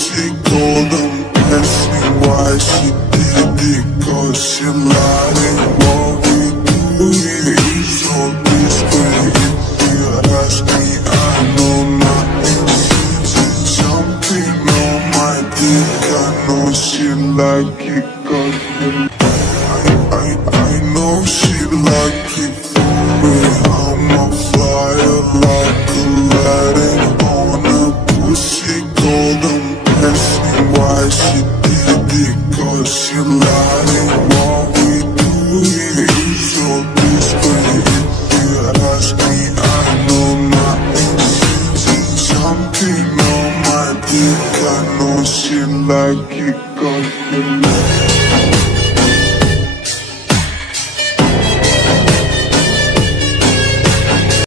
pussy golden, ask me why she did it, cause she lied. What we do here is so discreet. If you ask me, I know nothing. She's something on my dick, I know she like it, cause I know she like it for me. I'm a flyer like Aladdin on a pussy golden, ask me why she did it, cause she lied. What we do here is so discreet. If you ask me, I know nothing. She's something on my dick, I know she like it, cause she lied.